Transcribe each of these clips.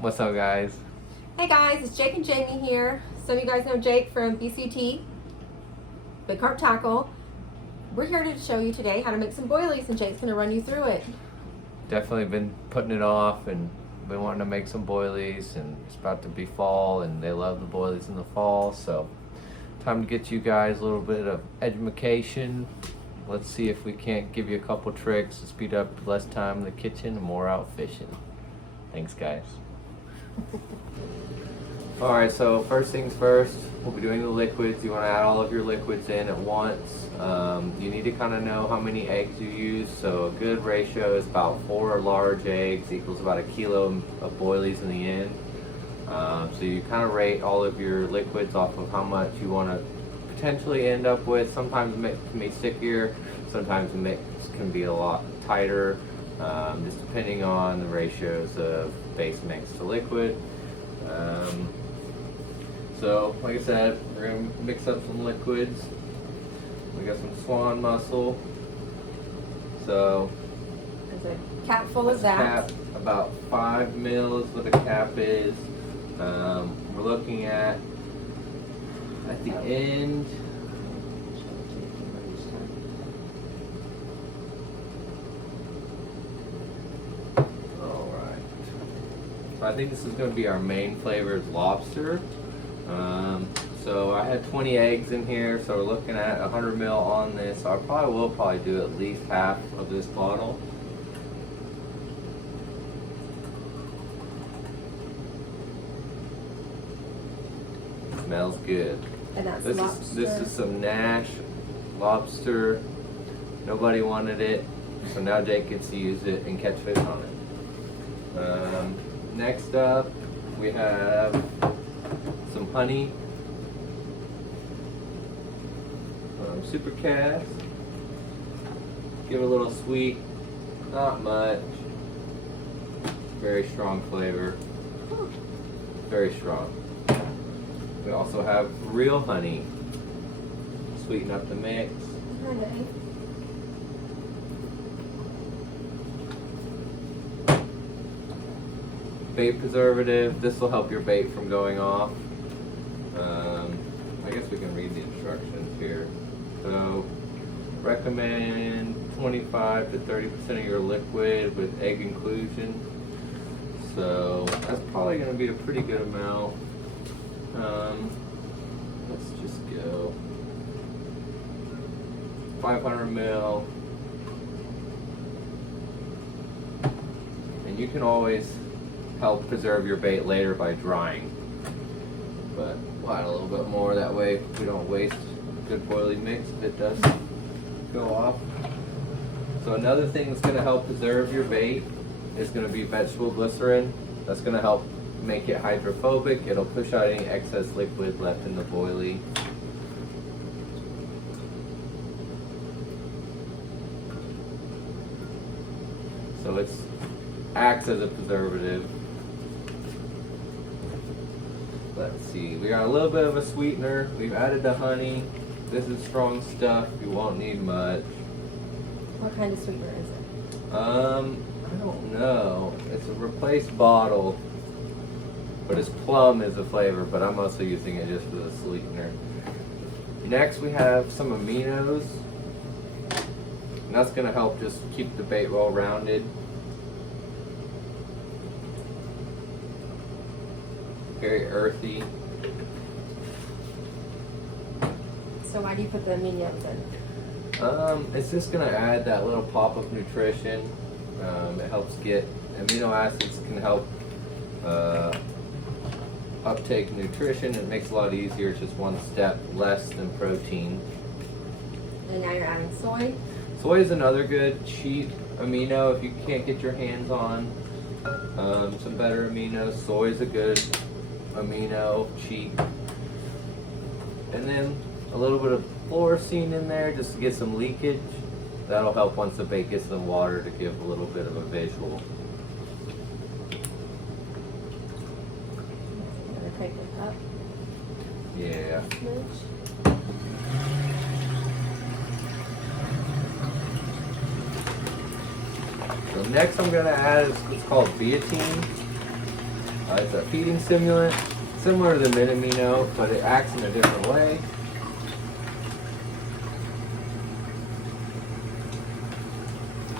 What's up, guys? Hey guys, it's Jake and Jamie here. Some of you guys know Jake from BCT, Big Carp Tackle. We're here to show you today how to make some boilies, and Jake's going to run you through it. Definitely been putting it off and been wanting to make some boilies, and it's about to be fall and they love the boilies in the fall, so time to get you guys a little bit of education. Let's see if we can't give you a couple tricks to speed up less time in the kitchen and more out fishing. Thanks, guys. Alright, so first things first, we'll be doing the liquids. You want to add all of your liquids in at once. You need to kind of know how many eggs you use, so a good ratio is about 4 large eggs equals about 1 kilo of boilies in the end. So you kind of rate all of your liquids off of how much you want to potentially end up with. Sometimes the mix can be stickier, sometimes the mix can be a lot tighter, just depending on the ratios of base mix to liquid. So like I said, we're going to mix up some liquids. We got some swan mussel. So There's a cap full of that. cap, about 5 mils what the cap is. We're looking at the end. Alright. So I think this is going to be our main flavor is lobster. So I had 20 eggs in here, so we're looking at 100 mil on this. So I will do at least half of this bottle. Smells good. And that's This lobster. this is some nash lobster. Nobody wanted it, so now Jake gets to use it and catch fish on it. Next up, we have some honey. Super cast. Give it a little sweet, not much. Very strong flavor. Very strong. We also have real honey. Sweeten up the mix. Okay. Bait preservative. This will help your bait from going off. I guess we can read the instructions here. So, recommend 25 to 30% of your liquid with egg inclusion. So that's probably going to be a pretty good amount. Let's just go 500 mil. And you can always help preserve your bait later by drying. But we'll add a little bit more, that way we don't waste a good boilie mix if it does go off. So another thing that's going to help preserve your bait is going to be vegetable glycerin. That's going to help make it hydrophobic. It'll push out any excess liquid left in the boilie. So it acts as a preservative. Let's see, we got a little bit of a sweetener. We've added the honey. This is strong stuff. You won't need much. What kind of sweetener is it? I don't know. It's a replaced bottle, but it's plum is the flavor, but I'm also using it just for the sweetener. Next we have some aminos, and that's going to help just keep the bait well rounded. Very earthy. So why do you put the aminos in? It's just going to add that little pop of nutrition. It helps get, amino acids can help uptake nutrition. It makes it a lot easier. It's just one step less than protein. And now you're adding soy. Soy is another good cheap amino if you can't get your hands on some better aminos. Soy is a good amino, cheap. And then a little bit of fluorescein in there just to get some leakage. That'll help once the bait gets in the water to give a little bit of a visual. Pick it up. Yeah. Smooch. So next I'm going to add is what's called betaine. It's a feeding stimulant, similar to the amino, but it acts in a different way.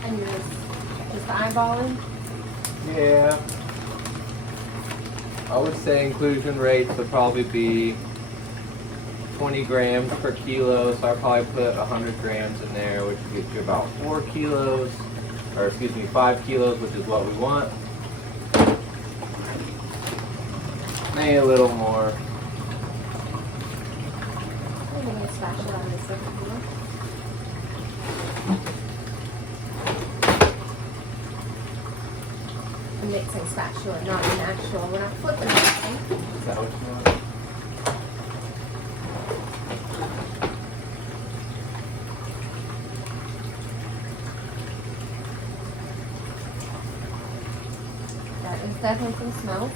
And you're just eyeballing? Yeah. I would say inclusion rates would probably be 20 grams per kilo, so I'd probably put 100 grams in there, which gives you about 4 kilos, or excuse me, 5 kilos, which is what we want. Maybe a little more. I'm going to smash it on this second here. A mixing spatula, not an actual. We're not flipping anything. Is that what you want? That is definitely some smoke.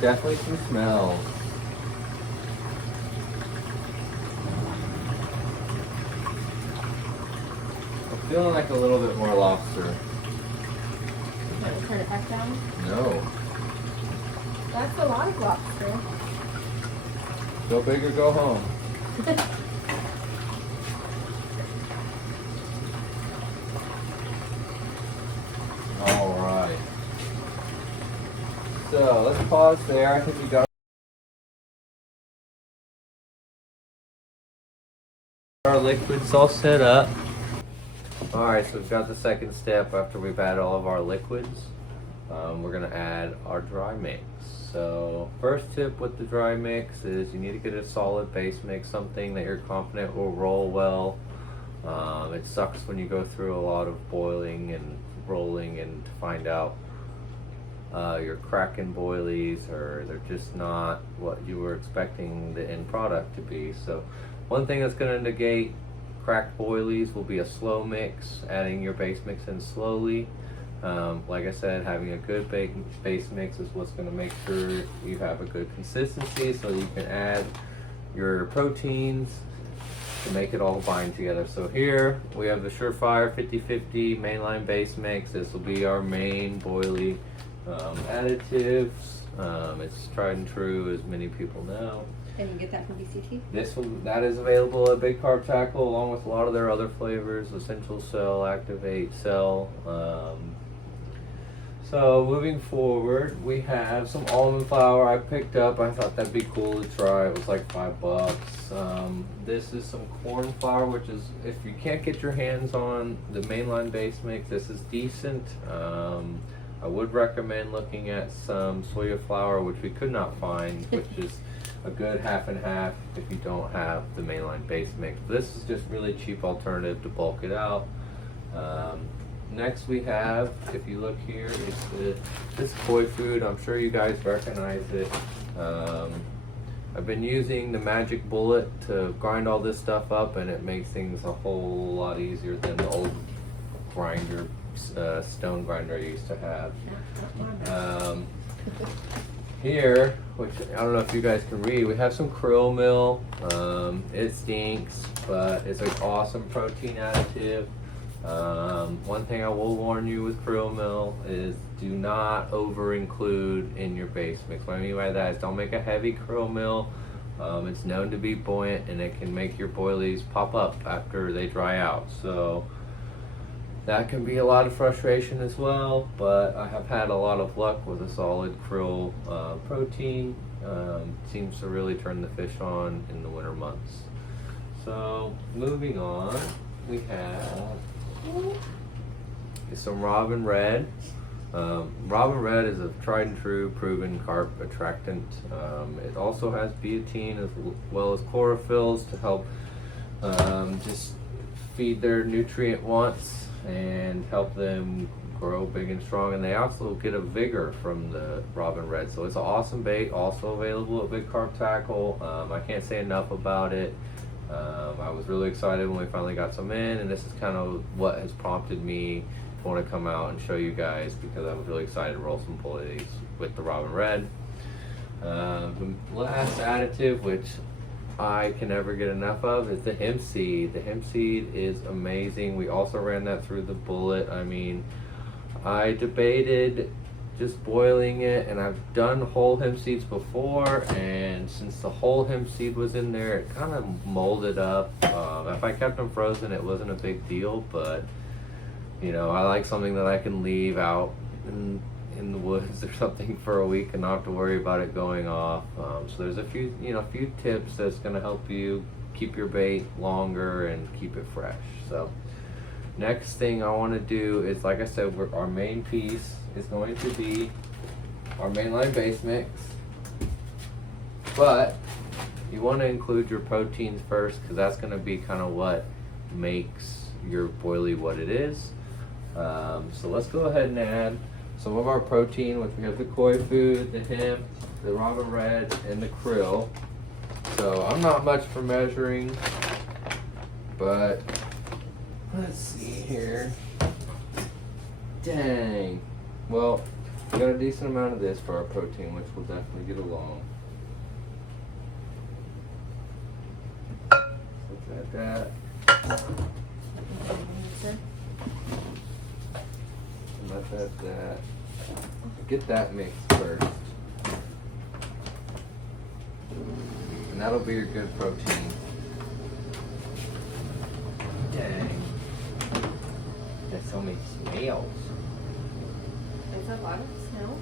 Definitely some smells. I'm feeling like a little bit more lobster. Want to turn it back down? No. That's a lot of lobster. Go big or go home. All right. So let's pause there. I think we got our liquids all set up. All right, so we've got the second step after we've added all of our liquids. We're gonna add our dry mix. So first tip with the dry mix is you need to get a solid base mix, something that you're confident will roll well. It sucks when you go through a lot of boiling and rolling and to find out you're cracking boilies or they're just not what you were expecting the end product to be. So one thing that's going to negate cracked boilies will be a slow mix, adding your base mix in slowly. Like I said, having a good base mix is what's going to make sure you have a good consistency so you can add your proteins to make it all bind together. So here we have the Surefire 50/50 mainline base mix. This will be our main boilie additives. It's tried and true, as many people know. And you get that from BCT? That is available at Big Carp Tackle, along with a lot of their other flavors: Essential Cell, Activate Cell. So moving forward, we have some almond flour I picked up. I thought that'd be cool to try. It was like $5. This is some corn flour, which is, if you can't get your hands on the mainline base mix, this is decent. I would recommend looking at some soya flour, which we could not find, which is a good half and half if you don't have the mainline base mix. This is just really cheap alternative to bulk it out. Next we have, if you look here, it's this koi food. I'm sure you guys recognize it. I've been using the magic bullet to grind all this stuff up, and it makes things a whole lot easier than the old grinder, stone grinder I used to have. Here, which I don't know if you guys can read, we have some krill meal. It stinks, but it's an awesome protein additive. One thing I will warn you with krill meal is do not over include in your base mix. What I mean by that is don't make a heavy krill meal. It's known to be buoyant and it can make your boilies pop up after they dry out. So that can be a lot of frustration as well, but I have had a lot of luck with a solid krill protein. Seems to really turn the fish on in the winter months. So moving on, we have some Robin Red. Robin Red is a tried and true proven carp attractant. It also has betaine as well as chlorophylls to help just feed their nutrient wants and help them grow big and strong. And they also get a vigor from the Robin Red. So it's an awesome bait, also available at Big Carp Tackle. I can't say enough about it. I was really excited when we finally got some in, and this is kind of what has prompted me to want to come out and show you guys, because I was really excited to roll some boilies with the Robin Red. The last additive, which I can never get enough of, is the hemp seed. The hemp seed is amazing. We also ran that through the bullet. I mean, I debated just boiling it, and I've done whole hemp seeds before, and since the whole hemp seed was in there, it kind of molded up. If I kept them frozen, it wasn't a big deal, but you know, I like something that I can leave out in the woods or something for a week and not have to worry about it going off. So there's a few tips that's going to help you keep your bait longer and keep it fresh. So next thing I want to do is, like I said, our main piece is going to be our mainline base mix, but you want to include your proteins first, because that's going to be kind of what makes your boilie what it is. So let's go ahead and add some of our protein, which we have the koi food, the hemp, the robin red, and the krill. So I'm not much for measuring, but let's see here. Dang. Well, we got a decent amount of this for our protein, which will definitely get along. Let's add that. Let's add that. Get that mixed first. And that'll be your good protein. Dang. There's so many smells. There's a lot of snow.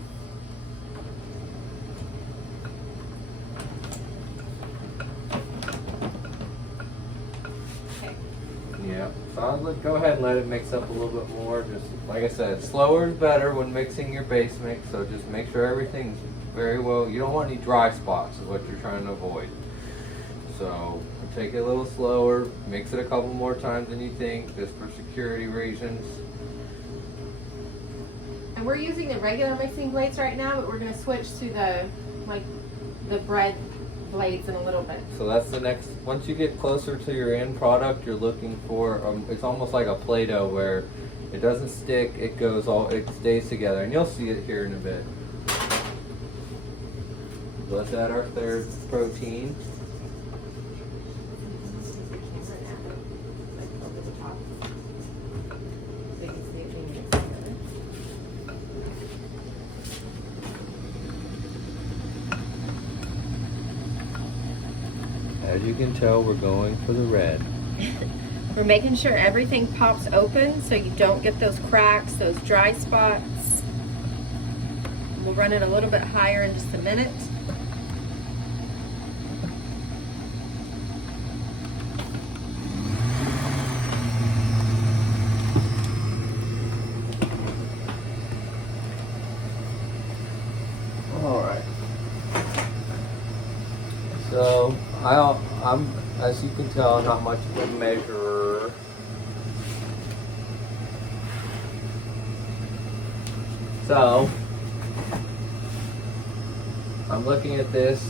Okay. Yeah, so I'll go ahead and let it mix up a little bit more. Just like I said, slower is better when mixing your base mix, so just make sure everything's very well. You don't want any dry spots is what you're trying to avoid. So take it a little slower, mix it a couple more times than you think, just for security reasons. And we're using the regular mixing blades right now, but we're going to switch to the bread blades in a little bit. So that's the next. Once you get closer to your end product, you're looking for. It's almost like a Play-Doh where it doesn't stick. It stays together, and you'll see it here in a bit. Let's add our third protein. As you can tell, we're going for the red. We're making sure everything pops open so you don't get those cracks, those dry spots. We'll run it a little bit higher in just a minute. All right. So I'm, as you can tell, not much of a measurer. So I'm looking at this.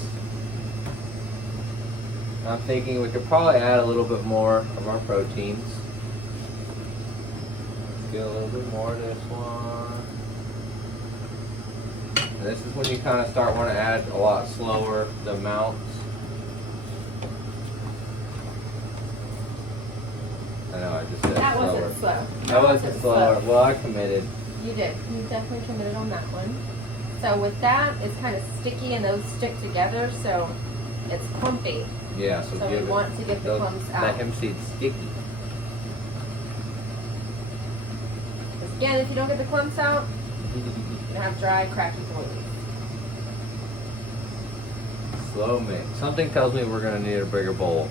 I'm thinking we could probably add a little bit more of our proteins. Let's get a little bit more of this one. And this is when you kind of start want to add a lot slower the amounts. I know I just said That slower. wasn't slow. That wasn't slower. Well, I committed. You did. You definitely committed on that one. So with that, it's kind of sticky and those stick together, so it's clumpy. Yeah, so we want to get the clumps out. That hemp seed's sticky. Because again, if you don't get the clumps out, you're going to have dry, cracky boilies. Slow mix. Something tells me we're going to need a bigger bowl.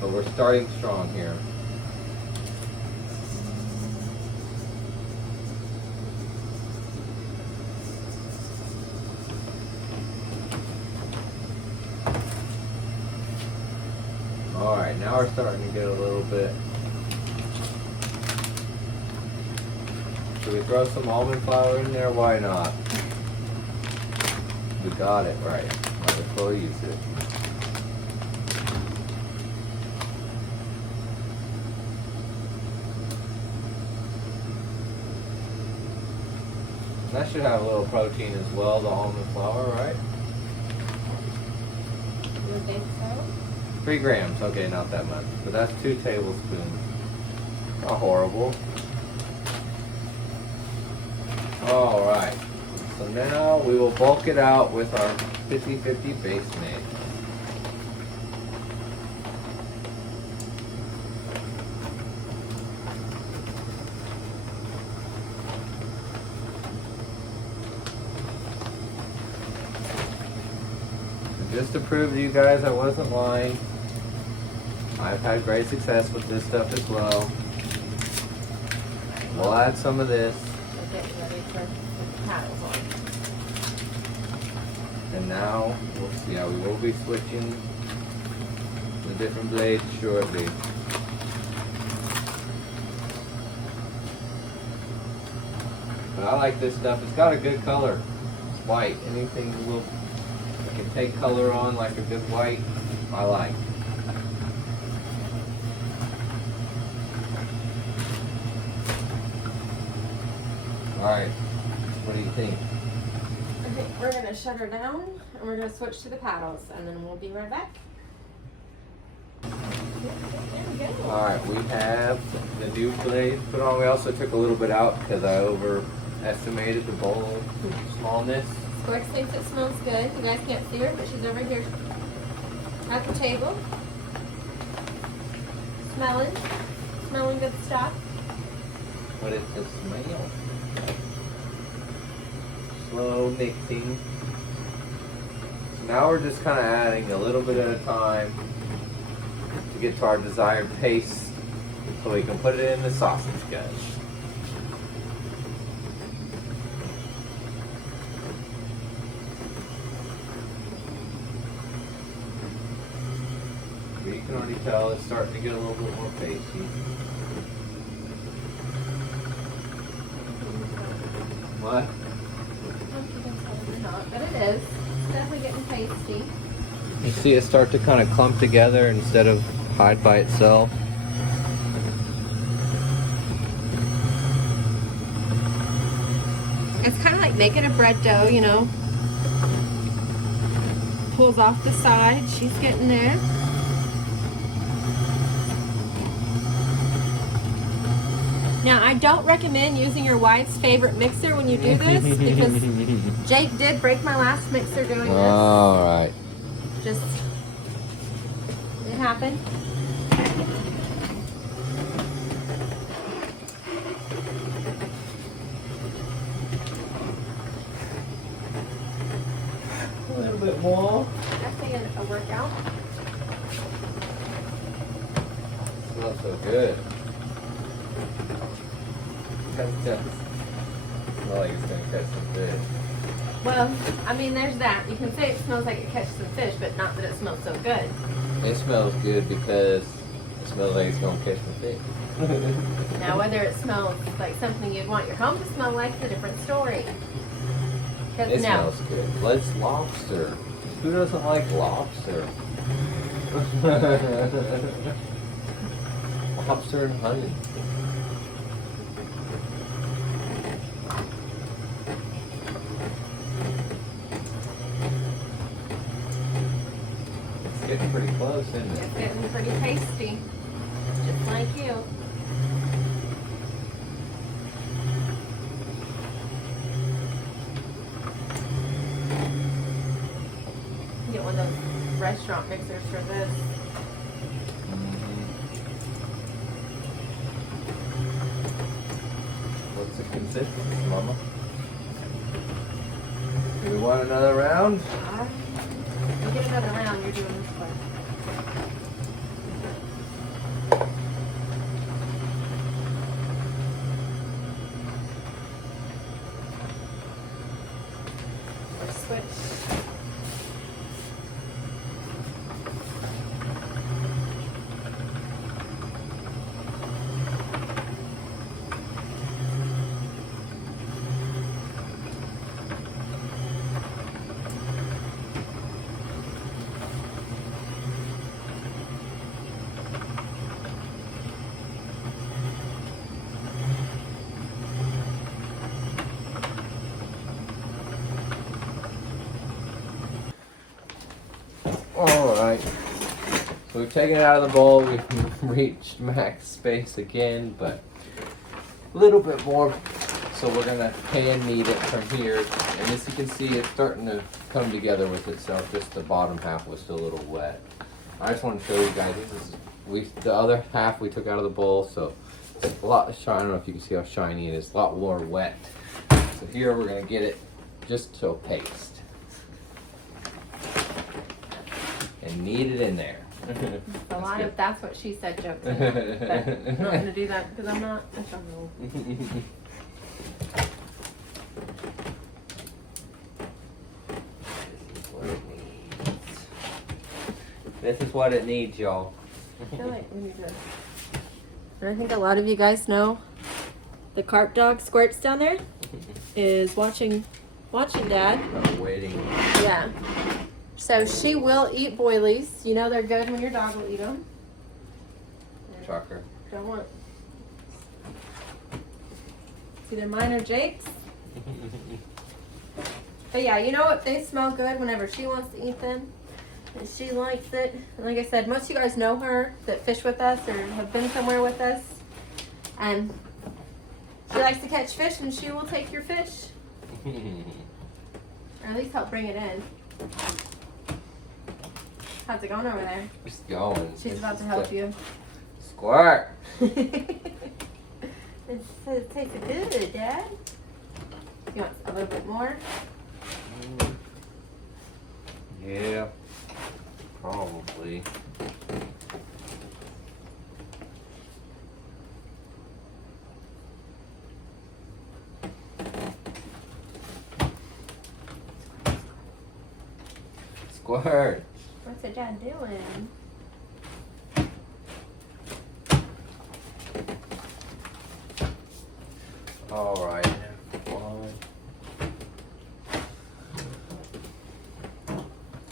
But we're starting strong here. Alright, now we're starting to get a little bit. Should we throw some almond flour in there? Why not? We got it right. Might as well use it. And that should have a little protein as well, the almond flour, right? You would think so? 3 grams, okay, not that much, but that's 2 tablespoons. Not horrible. Alright, so now we will bulk it out with our 50-50 base mix. Just to prove to you guys I wasn't lying, I've had great success with this stuff as well. We'll add some of this. We're getting ready to put the paddles on. And now we'll see how we will be switching the different blades shortly. But I like this stuff. It's got a good color. It's white. Anything will can take color on like a good white, I like. Alright, what do you think? I think we're going to shut her down and we're going to switch to the paddles and then we'll be right back. Alright, we have the new blade put on. We also took a little bit out because I overestimated the bowl smallness. Scopex thinks it smells good. You guys can't see her, but she's over here at the table. Smelling good stuff. What is the smell? Slow mixing. So now we're just kind of adding a little bit at a time to get to our desired paste so we can put it in the sausage gush. You can already tell it's starting to get a little bit more pasty. What? Not, but it is. It's definitely getting pasty. You see it start to kind of clump together instead of hide by itself. It's kind of like making a bread dough, you know. Pulls off the side. She's getting there. Now, I don't recommend using your wife's favorite mixer when you do this because Jake did break my last mixer doing this. Alright. Just, it happened. A little bit more. Definitely a workout. Smells so good. Smells like it's gonna catch some fish. Well, I mean, there's that. You can say it smells like it catches some fish, but not that it smells so good. It smells good because it smells like it's gonna catch some fish. Now, whether it smells like something you'd want your home to smell like is a different story. It smells good. Let's lobster. Who doesn't like lobster? Lobster and honey. It's getting pretty close, isn't it? It's getting pretty tasty, just like you. Get one of those restaurant mixers for this. What's the consistency, Mama? Do we want another round? If you get another round, you're doing this one. Or switch. Alright. So we've taken it out of the bowl, we've reached max space again, but a little bit more. So we're gonna hand knead it from here. And as you can see, it's starting to come together with itself. Just the bottom half was still a little wet. I just want to show you guys, the other half we took out of the bowl, so it's a lot shiny. I don't know if you can see how shiny it is, a lot more wet. So here we're gonna get it just to a paste. And knead it in there. A lot of that's what she said jokes. But I'm not gonna do that because I'm not a jungle. This is what it needs, y'all. I feel like we need to. And I think a lot of you guys know the carp dog Squirts down there is watching Dad. I'm waiting. Yeah. So she will eat boilies. You know they're good when your dog will eat them. Chocker. Don't want. It's either mine or Jake's. But yeah, you know what? They smell good whenever she wants to eat them. And she likes it. And like I said, most of you guys know her that fish with us or have been somewhere with us. And she likes to catch fish and she will take your fish. Or at least help bring it in. How's it going over there? It's going. She's about to help you. Squirt! It tastes good, Dad. You want a little bit more? Yeah. Probably. Squirt. What's your dad doing? All right.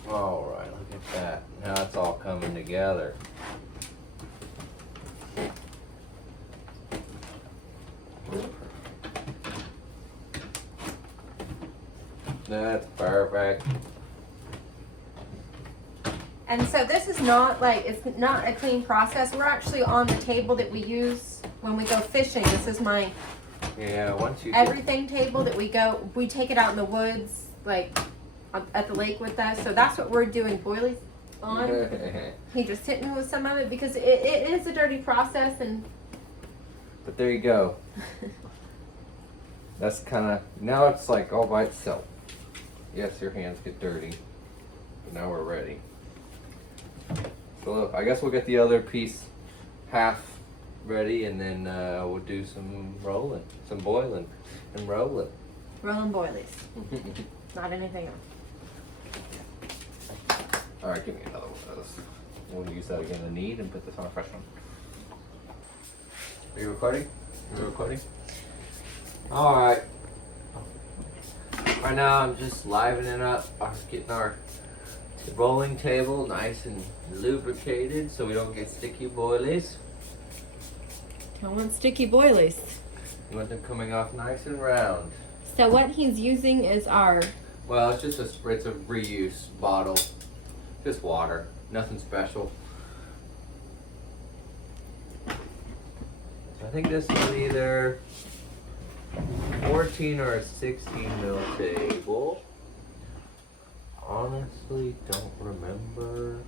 All right. Look at that. Now it's all coming together. That's perfect. And so this is not like, it's not a clean process. We're actually on the table that we use when we go fishing. This is my Once you everything table that we take it out in the woods, like at the lake with us. So that's what we're doing boilies on. He just hit me with some of it because it is a dirty process. And But there you go. That's kind of, now it's like all by itself. Yes, your hands get dirty, but now we're ready. So look, I guess we'll get the other piece half ready, and then we'll do some rolling, some boiling, and rolling. rolling boilies. Not anything else. All right, give me another one of those. We'll use that again to knead and put this on a fresh one. Are you recording? Are you recording? All right. Right now I'm just livening up, getting our rolling table nice and lubricated so we don't get sticky boilies. Don't want sticky boilies. You want them coming off nice and round. So what he's using is our... Well, it's just a reuse bottle. Just water, nothing special. I think this is either 14 or a 16 mil table. Honestly, don't remember.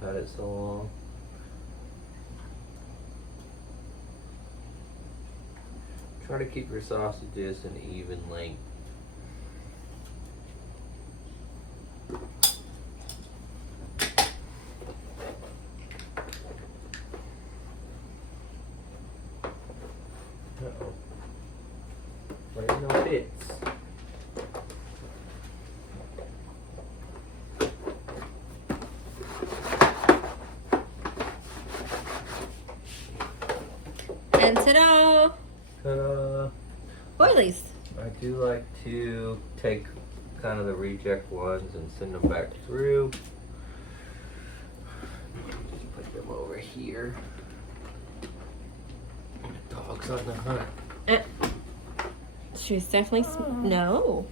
I've had it so long. Try to keep your sausages an even length. Uh-oh. Right in the bits. And ta-da! Ta-da! Boilies. I do like to take kind of the reject ones and send them back through. Just put them over here. Dogs on the hunt. She's definitely... No.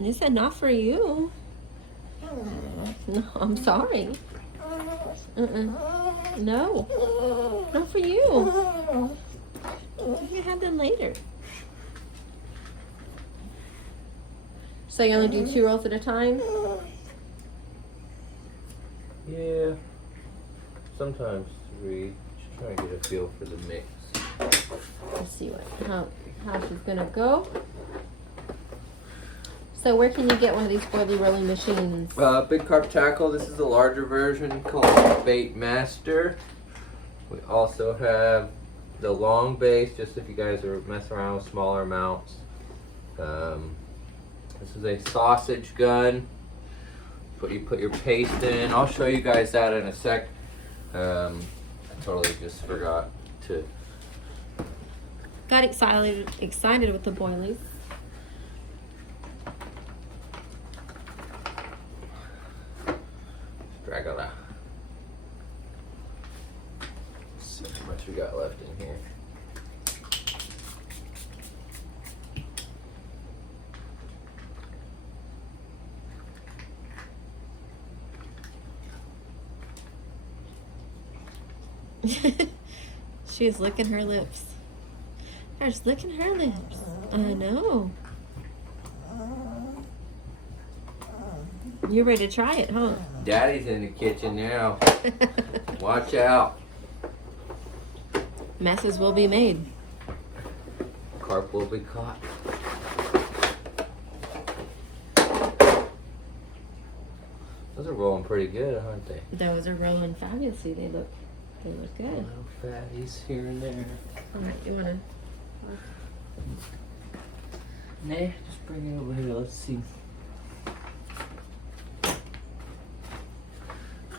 They said not for you. No, I'm sorry. No. Not for you. You can have them later. So you only do 2 rolls at a time? Yeah. Sometimes 3. Just try to get a feel for the mix. Let's see how she's gonna go. So where can you get one of these boilie rolling machines? Big Carp Tackle. This is the larger version called Bait Master. We also have the long base, just if you guys are messing around with smaller amounts. This is a sausage gun. You put your paste in. I'll show you guys that in a sec. I totally just forgot to. Got excited with the boilies. Drag it out. Let's see how much we got left in here. She's licking her lips. She's licking her lips. I know. You're ready to try it, huh? Daddy's in the kitchen now. Watch out. Messes will be made. Carp will be caught. Those are rolling pretty good, aren't they? Those are rolling fabulously. They look good. Little fatties here and there. All right, you wanna? Nah, just bring it over here. Let's see.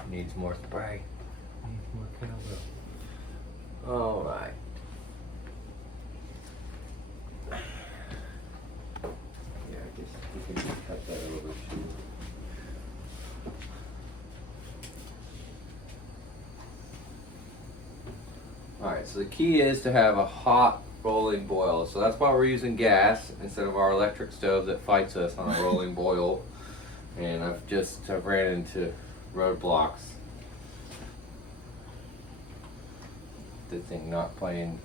Needs more spray. Needs more cowbell. All right. Yeah, I guess we can just cut that over too. All right, so the key is to have a hot rolling boil. So that's why we're using gas instead of our electric stove that fights us on a rolling boil. And I've ran into roadblocks. The thing not playing.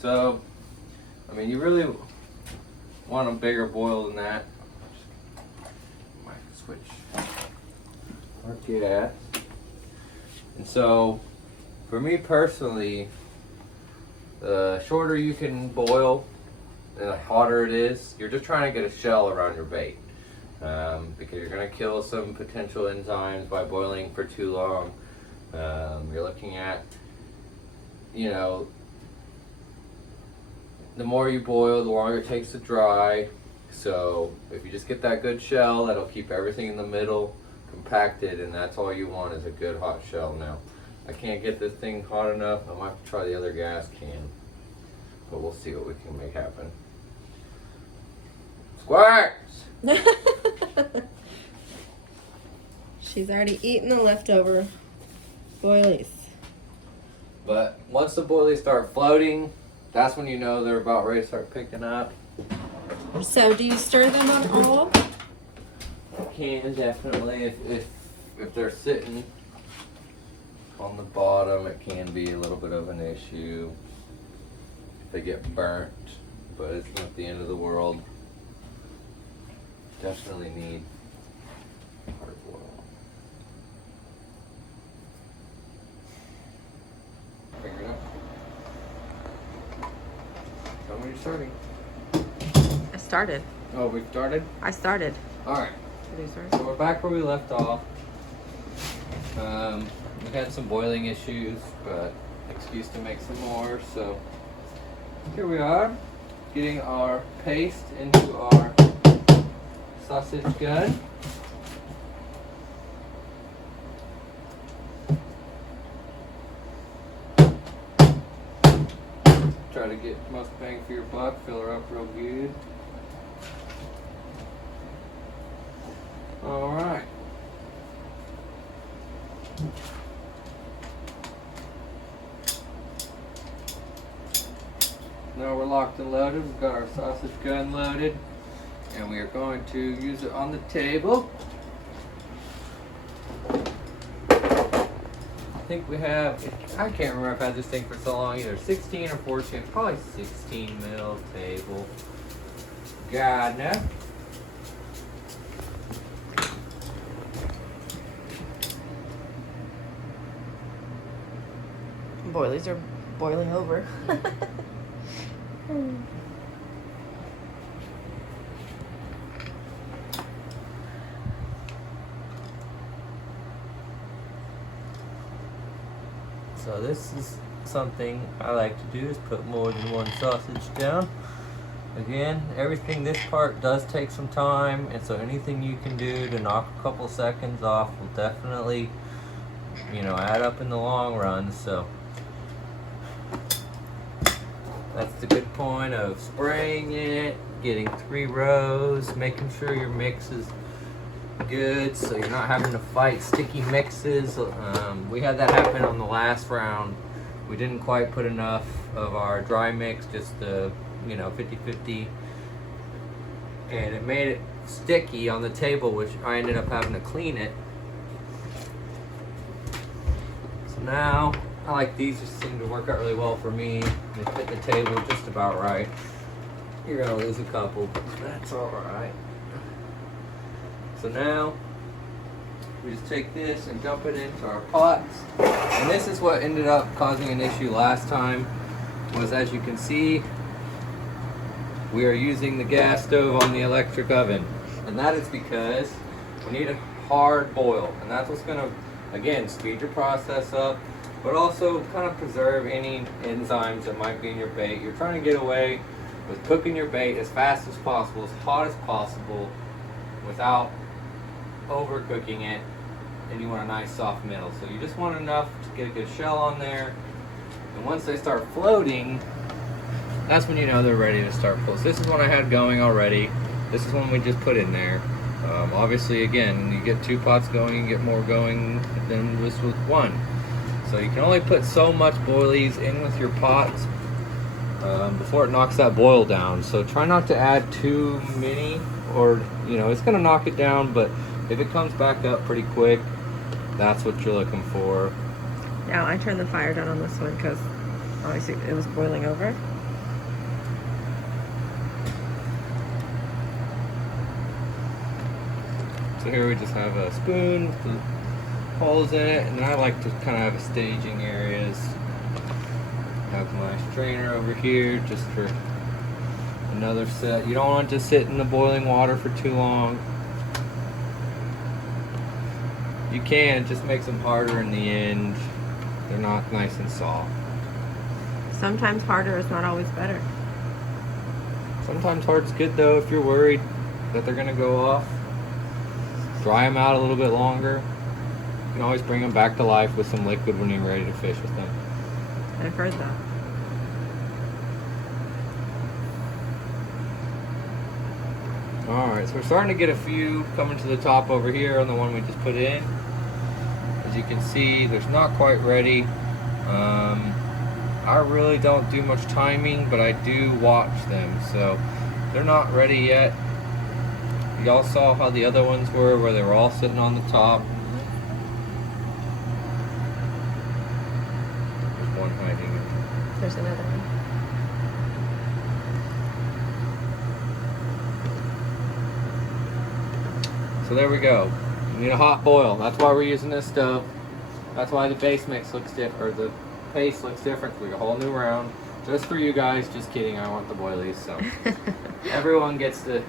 So, I mean, you really want a bigger boil than that. Might switch our gas. And so, for me personally, the shorter you can boil, the hotter it is. You're just trying to get a shell around your bait. Because you're going to kill some potential enzymes by boiling for too long. You're looking at, the more you boil, the longer it takes to dry. So if you just get that good shell, that'll keep everything in the middle compacted, and that's all you want is a good hot shell. Now, I can't get this thing hot enough. I might have to try the other gas can, but we'll see what we can make happen. Squirts! She's already eaten the leftover boilies. But once the boilies start floating, that's when you know they're about ready to start picking up. So do you stir them at all? I can definitely. If they're sitting on the bottom, it can be a little bit of an issue. If they get burnt, but it's not the end of the world. Definitely need hard boil. Figure it out. Tell me when you're starting. I started. Oh, we started? I started. Alright. Producer. So we're back where we left off. We had some boiling issues, but excuse to make some more. So here we are, getting our paste into our sausage gun. Try to get most bang for your buck, fill her up real good. All right. Now we're locked and loaded. We've got our sausage gun loaded, and we are going to use it on the table. think we have, I can't remember if I had this thing for so long, either 16 or 14, probably 16 mil table. Gardner. Boilies are boiling over. So this is something I like to do, is put more than one sausage down. Again, everything, this part does take some time, and so anything you can do to knock a couple seconds off will definitely, you know, add up in the long run. So that's the good point of spraying it, getting 3 rows, making sure your mix is good so you're not having to fight sticky mixes. We had that happen on the last round. We didn't quite put enough of our dry mix, just the, you know, 50-50, and it made it sticky on the table, which I ended up having to clean it. So now I like these, just seem to work out really well for me. They fit the table just about right. You're gonna lose a couple, but that's all right. So now we just take this and dump it into our pots. And this is what ended up causing an issue last time, was, as you can see, we are using the gas stove on the electric oven. And that is because we need a hard boil. And that's what's gonna, again, speed your process up, but also kind of preserve any enzymes that might be in your bait. You're trying to get away with cooking your bait as fast as possible, as hot as possible, without overcooking it, and you want a nice soft middle. So you just want enough to get a good shell on there, and once they start floating, that's when you know they're ready to start pulling. So this is one I had going already. This is one we just put in there. Obviously, again, you get 2 pots going, you get more going than this with 1. So you can only put so much boilies in with your pots before it knocks that boil down. So try not to add too many, or, you know, it's gonna knock it down, but if it comes back up pretty quick, that's what you're looking for. Now I turned the fire down on this one because obviously it was boiling over. So here we just have a spoon with the holes in it, and I like to kind of have staging areas. Have my strainer over here just for another set. You don't want it to sit in the boiling water for too long. You can, it just makes them harder in the end. They're not nice and soft. Sometimes harder is not always better. Sometimes hard's good though if you're worried that they're gonna go off. Dry them out a little bit longer. You can always bring them back to life with some liquid when you're ready to fish with them. I've heard that. Alright, so we're starting to get a few coming to the top over here on the one we just put in. As you can see, there's not quite ready. I really don't do much timing, but I do watch them. So they're not ready yet. Y'all saw how the other ones were, where they were all sitting on the top. There's one hiding. There's another one. So there we go. We need a hot boil. That's why we're using this stove. That's why the base mix looks different, or the paste looks different. We got a whole new round. Just for you guys. Just kidding. I want the boilies. So everyone gets the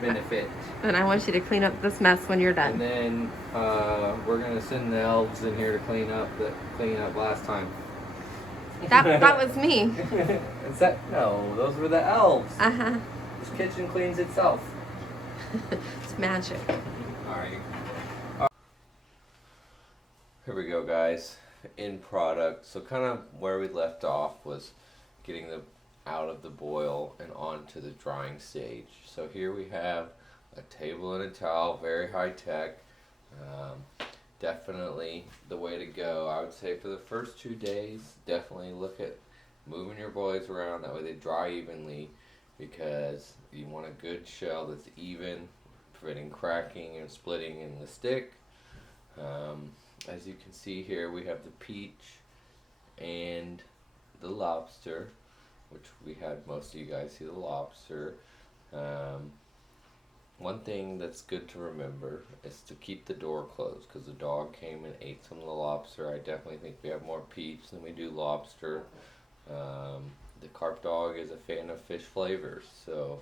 benefit. And I want you to clean up this mess when you're And done. then we're gonna send the elves in here to clean up last time. That was me. Is that, no? Those were the elves. Uh-huh. This kitchen cleans itself. It's magic. Alright. Here we go, guys. End product. So kind of where we left off was getting them out of the boil and onto the drying stage. So here we have a table and a towel, very high tech. Definitely the way to go. I would say for the first 2 days, definitely look at moving your boilies around. That way they dry evenly, because you want a good shell that's even, preventing cracking and splitting in the stick. as you can see here, we have the peach and the lobster, which we had most of you guys see the lobster. One thing that's good to remember is to keep the door closed, because the dog came and ate some of the lobster. I definitely think we have more peach than we do lobster. The carp dog is a fan of fish flavors, so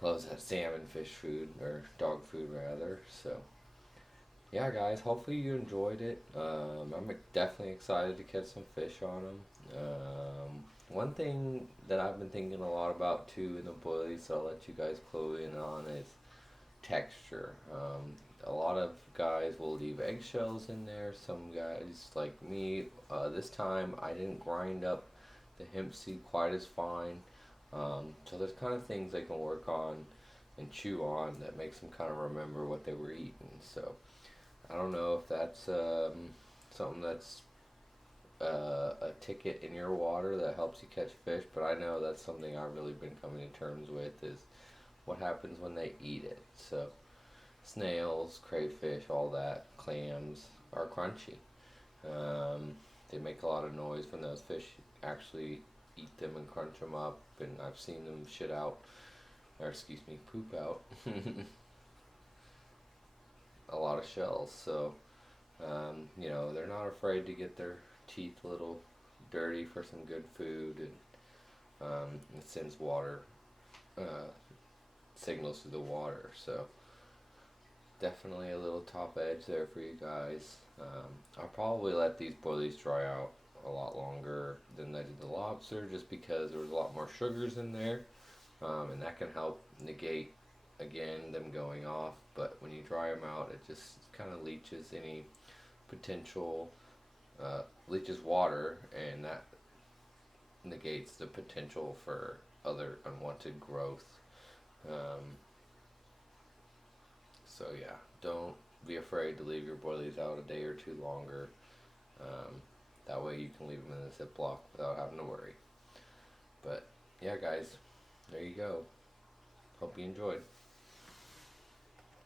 loves that salmon fish food, or dog food rather. So yeah, guys, hopefully you enjoyed it. I'm definitely excited to catch some fish on them. One thing that I've been thinking a lot about too in the boilies, so I'll let you guys clue in on, is texture. A lot of guys will leave eggshells in there. Some guys, like me, this time I didn't grind up the hemp seed quite as fine. So there's kind of things they can work on and chew on that makes them kind of remember what they were eating. So I don't know if that's something that's a ticket in your water that helps you catch fish, but I know that's something I've really been coming to terms with, is what happens when they eat it. So snails, crayfish, all that, clams are crunchy. They make a lot of noise when those fish actually eat them and crunch them up, and I've seen them shit out, or excuse me, poop out a lot of shells. So you know, they're not afraid to get their teeth a little dirty for some good food, and it sends water signals through the water. So definitely a little top edge there for you guys. I'll probably let these boilies dry out a lot longer than I did the lobster, just because there was a lot more sugars in there, and that can help negate again them going off. But when you dry them out, it just kind of leaches any potential, leaches water, and that negates the potential for other unwanted growth. So yeah, don't be afraid to leave your boilies out a day or two longer. That way you can leave them in a Ziploc without having to worry. But yeah, guys, there you go. Hope you enjoyed.